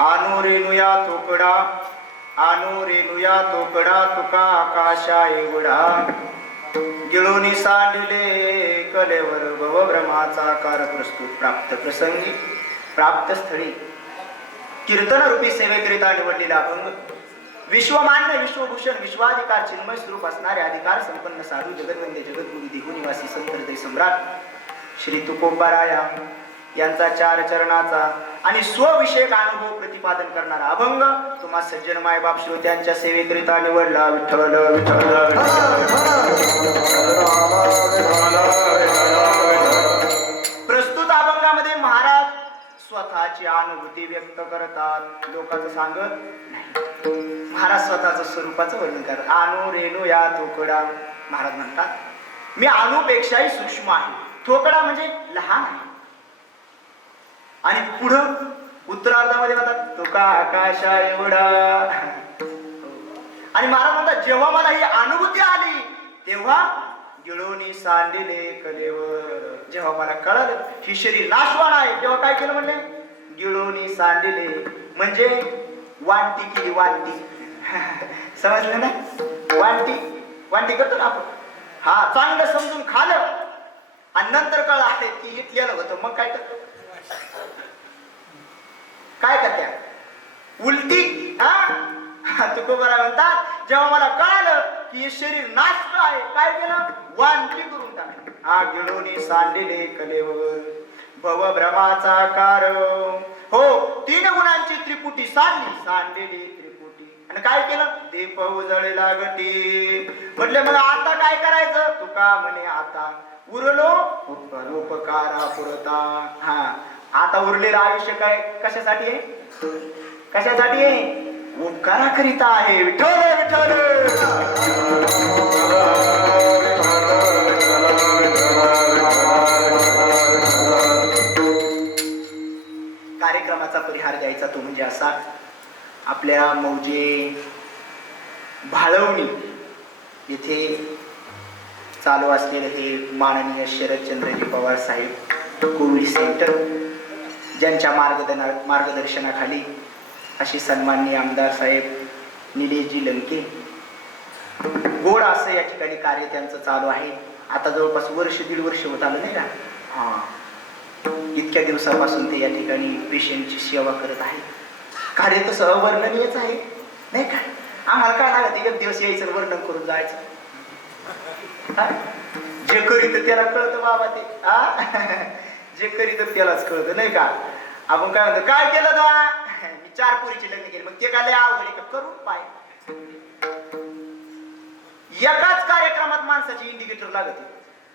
आणू रेणुया तोकडा, आणू रेणुया तोकडा, तुका आकाशा एवढा. गिळूनी सांडिले कलेवर भवभ्रमाचा आकार. प्रस्तुत प्राप्त प्रसंगी प्राप्त स्थळी कीर्तन रूपी सेवेकरिता निवडलेला अभंग. विश्वमान्य विश्वभूषण विश्वाधिकार चिन्मय स्वरूप असणारे अधिकार संपन्न साधू जगद्वंदे जगद्गुरु देहू निवासी संत हृदय सम्राट श्री तुकोबाराया यांचा चार चरणाचा आणि स्वविषयक अनुभव प्रतिपादन करणारा अभंग तुम्हा सज्जन मायबाप श्रोत्यांच्या सेवेकरिता निवडला. विठ्ठल विठ्ठल. प्रस्तुत अभंगामध्ये महाराज स्वतःची अनुभूती व्यक्त करतात, लोकांचं सांगत नाही. महाराज स्वतःचं स्वरूपाचं वर्णन करतात. आणू रेणू या थोकडा. महाराज म्हणतात मी अणूपेक्षाही सूक्ष्म आहे. थोकडा म्हणजे लहान आहे. आणि पुढं उत्तरार्धामध्ये म्हणतात तुका आकाशा एवढा. आणि महाराज म्हणतात जेव्हा मला ही अनुभूती आली तेव्हा गिळोनी सांडिले कलेवर. जेव्हा मला कळलं ही शरीर नाशवान आहे तेव्हा काय केलं म्हणले गिळोनी सांडिले म्हणजे वांटी केली. वांटी समजलं ना. वांटी वांटी करतो ना आपण. हा चांगलं समजून खाल्लं आणि नंतर कळलं आहे की इटलेलं होतं. मग काय करतो काय करत्या उलटी. तुकोबारा म्हणतात जेव्हा मला कळालं की हे शरीर नाशक आहे काय केलं वांटी करून टाकली. हा गिळोनी सांडिले कलेवर भवभ्रमाचा आकार. हो तीन गुणांची त्रिपुटी सांडली सांडलेली त्रिपुटी. आणि काय केलं दीप उजळे लागटी. म्हटले मग आता काय करायचं. तुका म्हणे आता उरलो परोपकारा पुरता. हा आता उरलेलं आयुष्य काय कशासाठी आहे कशासाठी आहे उपकाराकरिता आहे. विठ्ठल विठ्ठल. कार्यक्रमाचा परिहार द्यायचा तो म्हणजे असा. आपल्या मौजे भाळवणी येथे चालू असलेलं हे माननीय शरदचंद्रजी पवार साहेब कोविड सेंटर ज्यांच्या मार्गदर्शनाखाली अशी सन्माननीय आमदार साहेब निलेशजी लंके गोड असं या ठिकाणी कार्य त्यांचं चालू आहे. आता जवळपास वर्ष दीड वर्ष होत आलं नाही का. इतक्या दिवसापासून ते या ठिकाणी पेशंटची सेवा करत आहे. कार्य तसं अवर्णनीयच आहे नाही का. आम्हाला काय लागत एक दिवस यायचं वर्णन करून जायचं. जे करीत त्याला कळतं बाबा ते. जे करीत त्यालाच कळतं नाही का. आपण काय म्हणतो काय केलं तेव्हा मी 4 पोरीची लग्न केली. मग ते काय लय अवघड का करून पाय. एकाच कार्यक्रमात माणसाची इंडिकेटर लागत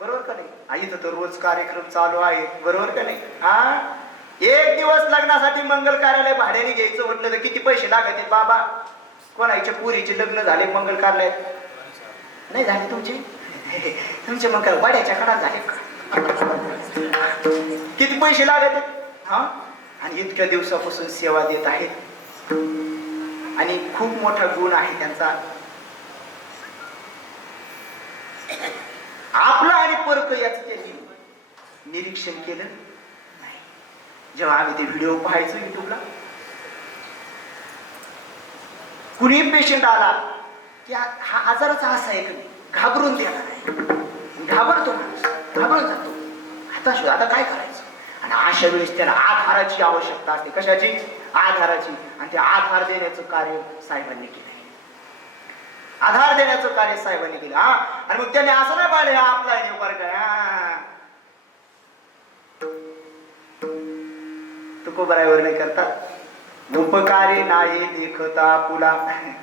बरोबर का नाही. इथं तर रोज कार्यक्रम चालू आहे बरोबर का नाही. एक दिवस लग्नासाठी मंगल कार्यालय भाड्याने घ्यायचं म्हटलं तर किती पैसे लागत आहेत बाबा. कोणाच्या पोरीचे लग्न झाले मंगल कार्यालयात नाही झाले तुमचे तुमचे मग वाड्याच्या कडात झाले का किती पैसे लागत आहेत. हा आणि इतक्या दिवसापासून सेवा देत आहेत. आणि खूप मोठा गुण आहे त्यांचा. आपलं आणि परक याचं त्यांनी निरीक्षण केलं नाही. जेव्हा आम्ही ते व्हिडिओ पाहायचो युट्यूबला कुणी पेशंट आला की हा आजाराचा असा आहे की घाबरून द्यायला नाही. घाबरतो माणूस घाबरून जातो. आता काय करायचं. आणि अशा वेळेस त्याला आधाराची आवश्यकता असते. कशाची आधाराची. आणि ते आधार देण्याचं कार्य साहेबांनी केलं. आधार देण्याचं कार्य साहेबांनी केलं. आणि मग त्याने असं नाही पाहिलं आपला नेवर काय तुकोबारावर नाही करतात उपकारी नाही देखता पुला.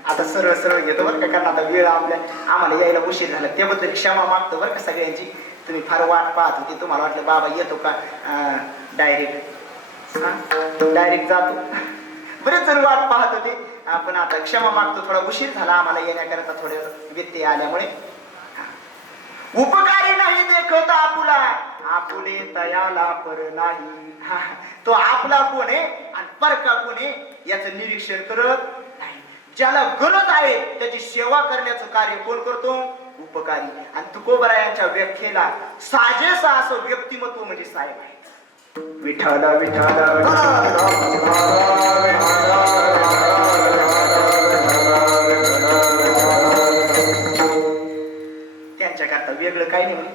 आता सरळ सरळ घेतो बरं का. कारण आता वेळ आम्हाला यायला उशीर झाला त्याबद्दल क्षमा मागतो बरं का सगळ्यांची. तुम्ही फार वाट पाहत होती. तुम्हाला वाटलं बाबा येतो का डायरेक्ट जातो. बरेच जण वाट पाहत होते. आपण आता क्षमा मागतो थोडा उशीर झाला आम्हाला येण्याकरता थोडे व्यत्यय आल्यामुळे. उपकारी नाही देखता आपुला आपुले तयाला पर नाही. तो आपला कोण आहे आणि परका कोण आहे याचं निरीक्षण करत नाही. ज्याला गरज आहे त्याची सेवा करण्याचं कार्य कोण करतो उपकारी. आणि तुकोबारा यांच्या व्याख्येला साजेसा असं व्यक्तिमत्व म्हणजे साहेब आहे. विठ्ठल विठ्ठल त्यांच्याकरता वेगळं काही नाही म्हणे.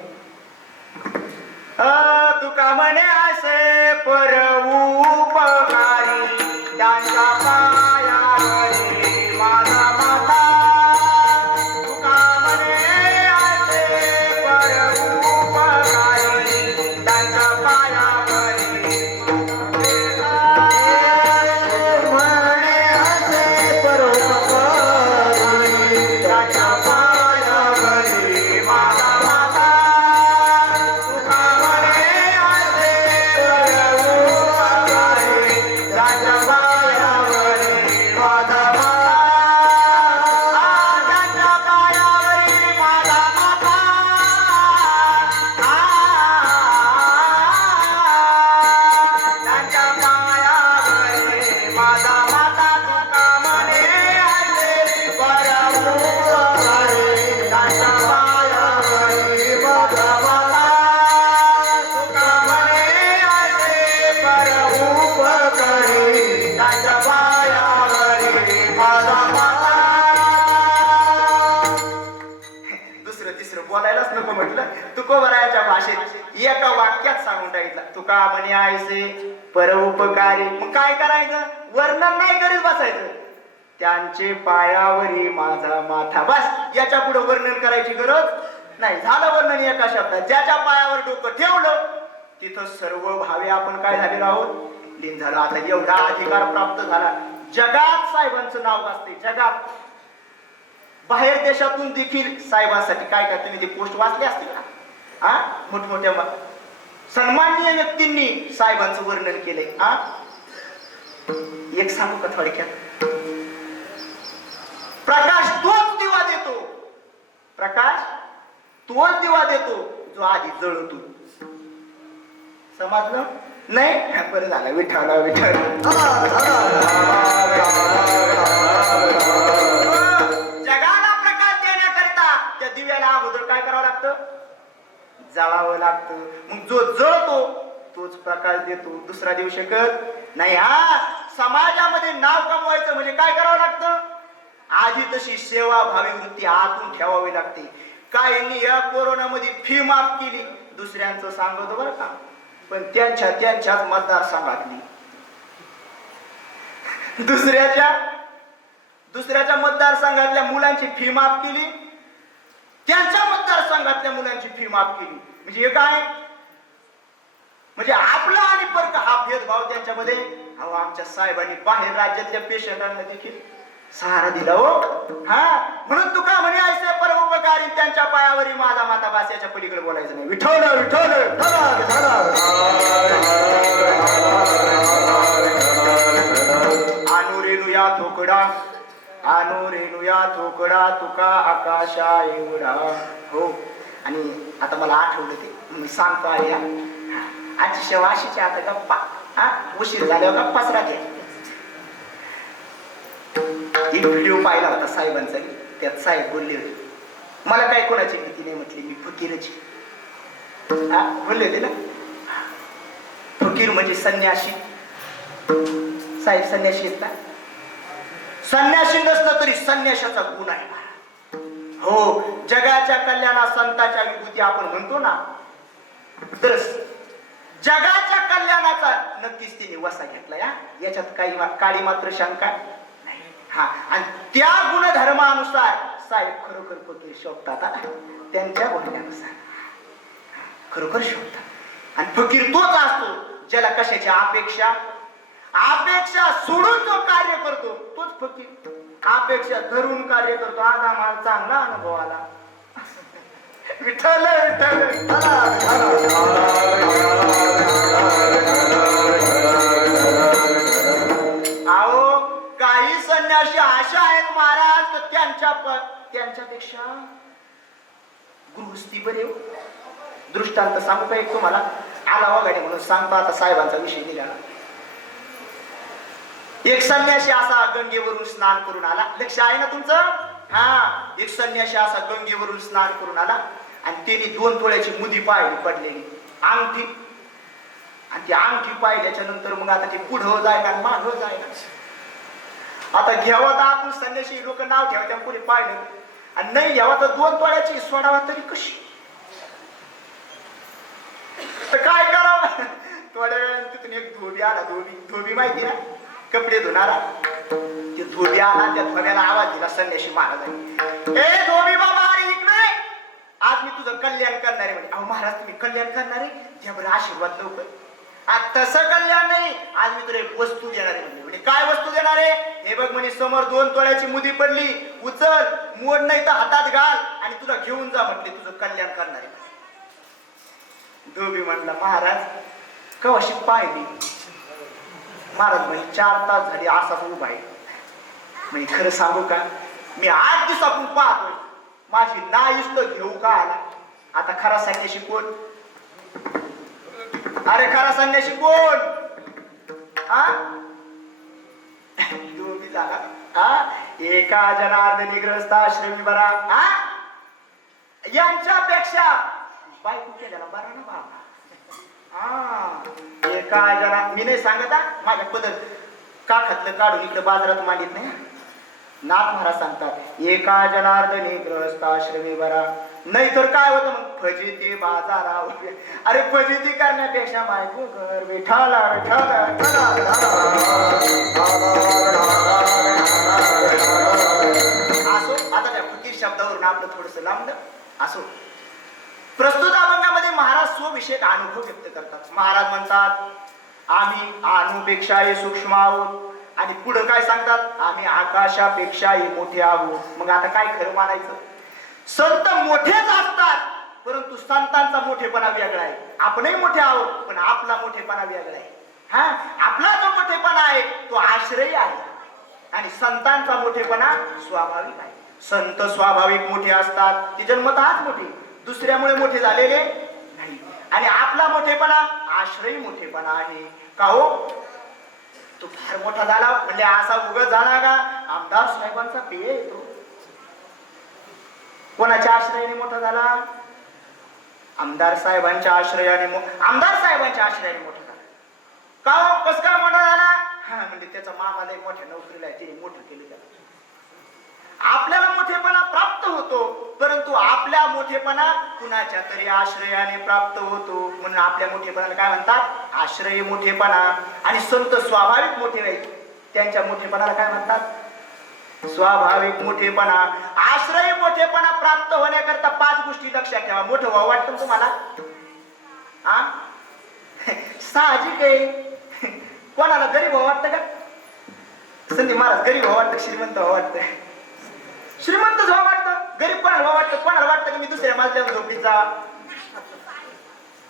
तुका म्हणे असे पर उपकारी त्यांच्या पायावरी माझा माता. तुका म्हणे असे पर उपकारी त्यांच्या पायावरी म्हणे असे परोपकारी त्यांच्या पायावरी माझा माता. तुका म्हणे असे परोपकारी त्यांच्या पायावरी माझा माता. त्यांच्या पायावरी माझा माता. त्यांच्या पायावरी माझा माता. तुका म्हणे असे परोपकारी त्यांच्या पायावरी माझा माता. तुका म्हणे असे परोपकारी त्यांच्या पायावरी माझा माता. दुसरं तिसरं बोलायलाच नको म्हटलं. तुकोबरायाच्या भाषेत एका वाक्यात सांगून टाकलं. तुका म्हणे आयसे परोपकारी. मग काय करायचं? वर्णन नाही करीत बसायचं. त्यांचे पायावरी माझा माथा. बस, याच्या पुढे वर्णन करायची गरज नाही. झालं वर्णन एका शब्दात. ज्याच्या पायावर डोकं ठेवलं तिथं सर्व भावे आपण काय झालेलो आहोत? लीन झालं. आता एवढा अधिकार प्राप्त झाला. जगात साहेबांचं नाव वाचते. जगात बाहेर देशातून देखील साहेबांसाठी काय काय तुम्ही ते पोस्ट वाचले असतील ना? हा, मोठमोठ्या सन्माननीय व्यक्तींनी साहेबांचं वर्णन केलंय. हा, एक सांगू का थोडक्यात? प्रकाश तोच दिवा देतो. प्रकाश तोच दिवा देतो जो आधी जळतो. समजलं नाही? बरं झालं. विठ्ठल विठ्ठल जगाला प्रकाश देण्याकरिता त्या दिव्याला अगोदर काय करावं लागतं? जळावं लागतं. मग जो जळतो तोच प्रकाश देतो. दुसरा देऊ शकत नाही. हा, समाजामध्ये नाव कमवायचं म्हणजे काय करावं लागतं? आधी तशी सेवाभावी वृत्ती आतून ठेवावी लागते. काहींनी या कोरोनामध्ये फी माफ केली. दुसऱ्यांचं सांगतो बरं का, पण त्यांच्याच मतदारसंघातली दुसऱ्याच्या मतदारसंघातल्या मुलांची फी माफ केली. त्यांच्या मतदारसंघातल्या मुलांची फी माफ केली. म्हणजे हे काय? म्हणजे आपला आणि परक हा भेदभाव त्यांच्यामध्ये. अहो, आमच्या साहेबांनी बाहेर राज्यातल्या पेशंटांना देखील सहारा दिला हो. हा, म्हणून तुका म्हणे ऐसे परोपकारी त्यांच्या पायावरी माझा माता. बास, याच्या पलीकडे बोलायचं नाही. विठ्ठल विठ्ठल आणू रेणुया थोकडा, आणू रेणुया थोकडा तुका आकाशा एवढा. हो, आणि आता मला आठवलं ते मी सांगतो आहे. आजची शेवा अशीची. आता गप्पा, हा, उशीर झाल्यावर गप्पाच राहते. एक व्हिडिओ पाहिला होता साहेबांचा. त्यात साहेब बोलले होते, मला काय कोणाची भीती नाही. म्हटली मी फकीरच. बोलले होते ना, फकीर म्हणजे संन्यासी. साहेब संन्यासी आहेत ना? संन्यासी नसलं तरी संन्यासाचा गुण आहे. हो, जगाच्या कल्याणा संताच्या विभूती आपण म्हणतो ना, तर जगाच्या कल्याणाचा नक्कीच तिने वसा घेतला. याच्यात काही काळी मात्र शंका नाही. हा, आणि त्या गुणधर्मानुसार साहेब खरोखर फकीर शोभतात. त्यांच्या बोलण्यानुसार खरोखर शोभतात. आणि फकीर तोच असतो ज्याला कशाची अपेक्षा सोडून जो कार्य करतो तोच फकीर. अपेक्षा धरून कार्य करतो. आज आम्हाला चांगला अनुभव आला. विठ्ठल विठ्ठल आओ, काही संन्यासी अशा आहेत महाराज, तर त्यांच्यापेक्षा गृहस्थी बरे. दृष्टांत सांगू का एक तुम्हाला? आला वगैरे म्हणून सांगतो. आता साहेबांचा विषय निघाला. एक संन्यासी असा गंगेवरून स्नान करून आला. लक्ष आहे ना तुमचं? हा, एक संन्यासी असा गंगेवरून स्नान करून आला आणि त्यांनी 2 तोळ्याची मुदी पाहिली पडलेली, अंगठी. आणि ती अंगठी पाहिल्याच्या नंतर मग आता ती पुढं जायना मागं जायना. आता घ्यावा तर आपण संन्याशी लोक नाव ठेवायच्या कोणी पाहिलं आणि नाही घ्यावा तर 2 तोळ्याची सोडावा तरी कशी. तर काय करावं. थोड्या वेळाने तिथून एक धोबी आला. धोबी माहिती ना, कपडे धुणारा. ते धोबी आला, त्या धोब्याला आवाज दिला संन्याशी महाराजांनी. ए धोबी बाबा, अरे इकडे, आज मी तुझं कल्याण करणार आहे. म्हणे अहो महाराज तुम्ही कल्याण करणार आहे, घ्या बरं आशीर्वाद लवकर. आज तसं कल्याण नाही, आज मी तुला एक वस्तू देणार आहे. म्हणजे काय वस्तू देणार आहे. हे बघ म्हणे समोर 2 तोळ्याची मुदी पडली, उचल, मोड नाही तर हातात घाल आणि तुला घेऊन जा. म्हटले तुझं कल्याण करणार आहे. धोबी म्हणला महाराज कवाशी पाहिली. महाराज म्हणे 4 तास झाली असाच उभा आहे. म्हणजे खरं सांगू का, मी 8 दिवसातून पाहतोय, माझी नाईस तर घेऊ का आला. आता खरा संन्याशी कोण. अरे खरा संन्याशी कोण. हा धोबी झाला. हा एका जनार्दनी ग्रस्त आश्रमी बरा. हा यांच्यापेक्षा बायको केल्याला बरा ना बाबा. हा एका जना मी नाही सांगत माझ्या पदर काखातलं काढून इकडे बाजारात मांडित नाही. नाथ महाराज सांगतात एका जनार्दनी ग्रस्त आश्रमी बरा. नाही तर काय होतं मग फजिती बाजारावर. अरे फजिती करण्यापेक्षा बायको घर विठाला विठाला. असो आता त्या फकीर शब्दावरून आपलं थोडस लांबलं. असो प्रस्तुत अभंगामध्ये महाराज स्वविषयक अनुभव व्यक्त करतात. महाराज म्हणतात आम्ही अणुपेक्षाही सूक्ष्म आहोत आणि पुढे काय सांगतात आम्ही आकाशापेक्षाही मोठे आहोत. मग आता काय खरं मानायचं. संत मोठेच असतात परंतु संतांचा मोठेपणा वेगळा आहे. आपणही मोठे आहोत पण आपला मोठेपणा वेगळा आहे. हा आपला जो मोठेपणा आहे तो आश्रयी आहे आणि संतांचा मोठेपणा स्वाभाविक आहे. संत स्वाभाविक मोठे असतात, ते जन्मतःच मोठे, दुसऱ्यामुळे मोठे झालेले नाही. आणि आपला मोठेपणा आश्रयी मोठेपणा आहे. का हो तो फार मोठा झाला म्हणजे असा उगाच झाला का. आमदार साहेबांचा पेय येतो. कोणाच्या आश्रयाने मोठा झाला. आमदार साहेबांच्या आश्रयाने. आमदार साहेबांच्या आश्रयाने मोठा झाला. का हो कस काय मोठा झाला. हा म्हणजे त्याचा मामा लय मोठ्या नोकरीला आहे, तिने मोठं केलं त्याला. आपल्याला मोठेपणा प्राप्त होतो परंतु आपल्या मोठेपणा कुणाच्या तरी आश्रयाने प्राप्त होतो. म्हणून आपल्या मोठेपणाला काय म्हणतात आश्रयी मोठेपणा. आणि संत स्वाभाविक मोठे आहेत त्यांच्या मोठेपणाला काय म्हणतात स्वाभाविक मोठेपणा. आश्रयी मोठेपणा प्राप्त होण्याकरता 5 गोष्टी लक्षात ठेवा. मोठं व्हावं वाटतं तुम्हाला. हा साहजिक आहे. कोणाला गरीब व्हावं वाटतं का. संधी महाराज गरीब व्हावं वाटतं श्रीमंत व्हावं वाटतं. श्रीमंत व्हावं वाटतं. गरीब कोणाला वाटतं. कोणाला वाटतं की मी दुसऱ्या मजल्यावर झोपडीत जा.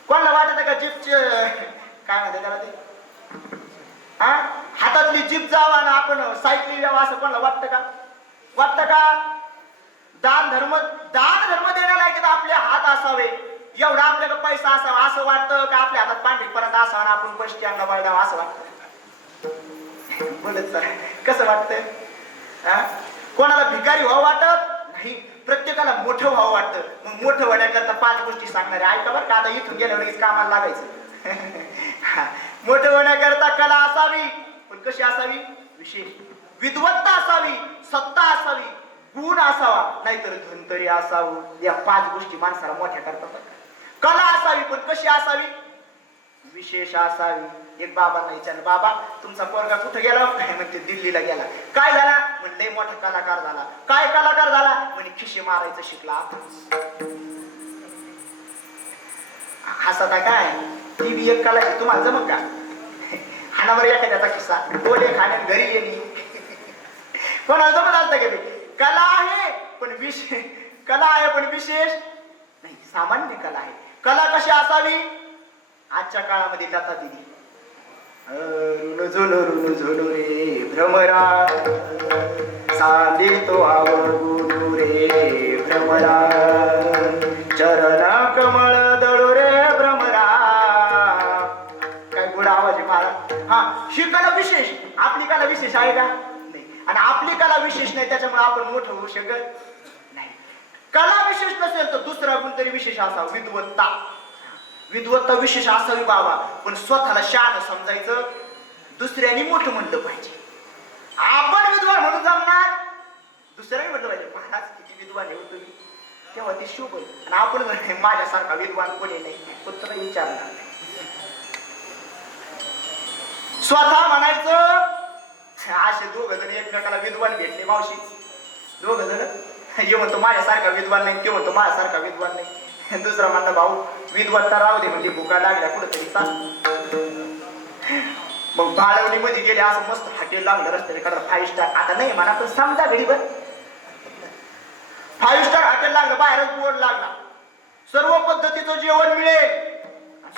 कोणाला वाटतं का जीप काय म्हणतात त्याला ते हा हातातली जीप जावा ना आपण सायकली जावं असं कोणाला वाटतं का. वाटतं का. दान धर्म देण्याला की आपले हात असावे एवढा आपल्याकडे पैसा असावा असं वाटतं का. आपल्या हातात पांढरी परत असावा आपण बस स्टँडला वळावं असं वाटतं. बोलत सर कसं वाटतं. कोणाला भिकारी व्हावं वाटत नाही. प्रत्येकाला मोठं व्हावं वाटतं. मग मोठं होण्याकरता 5 गोष्टी सांगणारे ऐका बरं का. आता इथून गेल्या वेळेस कामाला लागायचं. मोठं होण्याकरता कला असावी पण कशी असावी विशेष. विद्वत्ता असावी, सत्ता असावी, गुण असावा, नाहीतर धनतरी असावं. या 5 गोष्टी माणसाला मोठ्या करतात. कला असावी पण कशी असावी विशेष असावी. एक बाबांना विचारलं बाबा तुमचा पोरगा कुठे गेला. म्हणते दिल्लीला गेला. काय झाला म्हणले मोठा कलाकार झाला. काय कलाकार झाला म्हणे खिशे मारायचं शिकला. हसता काय ती बी एक कला आहे. तुम्हाला जमत का. हाणावर एखाद्याचा किस्सा डोले खाण्यात घरी येणे. कोणाला जमत असतं का ते. कला आहे पण विशेष. कला आहे पण विशेष नाही. सामान्य कला आहे. कला कशी असावी. आजच्या काळामध्ये लता दिदी रुण झुलू रे भ्रमरा सांदितो आवडू रे भ्रमरा चरण कमळ दळू रे भ्रमरा. काय गोड आवाज आहे महाराज. हा ही कला विशेष. आपली कला विशेष आहे का नाही. आणि आपली कला विशेष नाही त्याच्यामुळे आपण मोठं होऊ शकत नाही. कला विशेष नसेल तर दुसरा गुण तरी विशेष असावा विद्वत्ता. विद्वत्ता विशेष असावी बाबा, पण स्वतःला शहाणं समजायचं, दुसऱ्यांनी मोठं म्हणलं पाहिजे. आपण विद्वान म्हणून जमणार, दुसऱ्याने म्हणलं पाहिजे महाराज किती विद्वान आहे तुम्ही, तेव्हा ते शोभल. आणि आपण माझ्यासारखा विद्वान कोणी नाही, पुत्र विचारणार. स्वतः म्हणायचं. असे दोघ जण एकमेकाला विद्वान भेटले मावशी, दोघ जण, हे म्हणतो माझ्यासारखा विद्वान नाही, ते म्हणतो माझ्यासारखा विद्वान नाही. दुसरा म्हणतो भाऊ विद्वान तर राहू दे, म्हणजे भुका लागल्या कुठंतरी सांग. मग बाळवणी मध्ये गेले, असं मस्त हॉटेल लागलं रस्त्याने कडा 5 स्टार, आता नाही म्हणा पण समजा घडीभर 5 स्टार हॉटेल लागलं, बाहेरच बोर्ड लागला, सर्व पद्धतीचं जेवण मिळेल,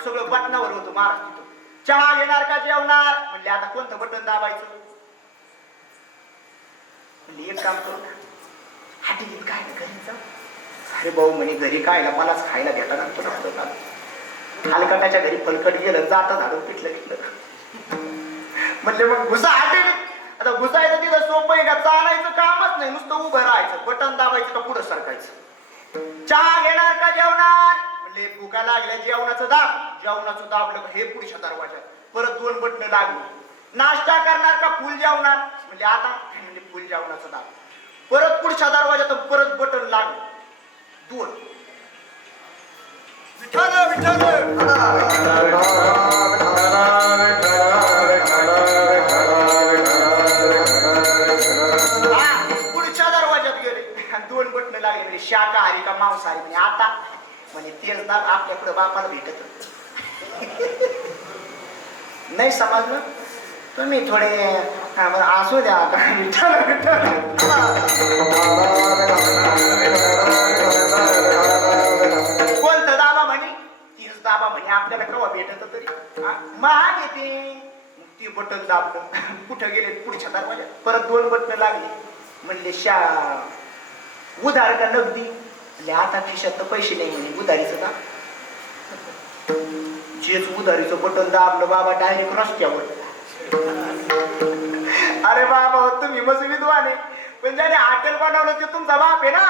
सगळं बटनावर होतं महाराष्ट्र. चहा घेणार का जेवणार म्हणले, आता कोणतं बटन दाबायचं. म्हणले एक काम करू ना, हॉटेलीत काय घरी जाऊ. अरे भाऊ म्हणे घरी काय, मलाच खायला भेटणार. हलकटाच्या घरी फलकट गेलं, जात झालं पिटलं पिटलं. म्हणले मग घुसा हॉटेल. आता घुसायचं तिथं सोपं आहे का, चालायचं कामच नाही, नुसतं उभं राहायचं, बटन दाबायचं का पुढं सरकायचं. चहा घेणार का जेवणार म्हणले, भुका लागल्या जेवणाचं दाब. जेवणाचं दाबलं का हे पुढच्या दरवाजात, परत 2 बटन लागली. नाश्ता करणार का फुल जेवणार म्हणजे, आता म्हणले फुल जेवणाचं दाब, परत पुढच्या दरवाजात परत बटन लागलं 2. पुढच्या दरवाजात गेले, 2 बटन लागले. म्हणजे शाकाहारी का मांसाहारी म्हणजे, आता म्हणजे तेच दाब आपल्याकडे बापाला भेटत नाही. समजलं तुम्ही थोडे असू द्या. कोणतं दाबा म्हणे, तीच दाबा म्हणे, आपल्याला केव्हा भेटत तरी महाग येते. ती बटन दाबलं, कुठं गेले पुढच्या दरवाज्यात, परत 2 बटन लागले. म्हणले उधार का नगदी म्हणजे, आता खिशात तर पैसे नाही म्हणे, उधारीचं का. जेच उधारीचं बटन दाबलं बाबा, डायरेक्ट रस्त्यावर. अरे बाबा तुम्ही मस्त विद्वान आहे, पण ज्याने हॉटेल बनवलं ते तुमचा बाप आहे ना.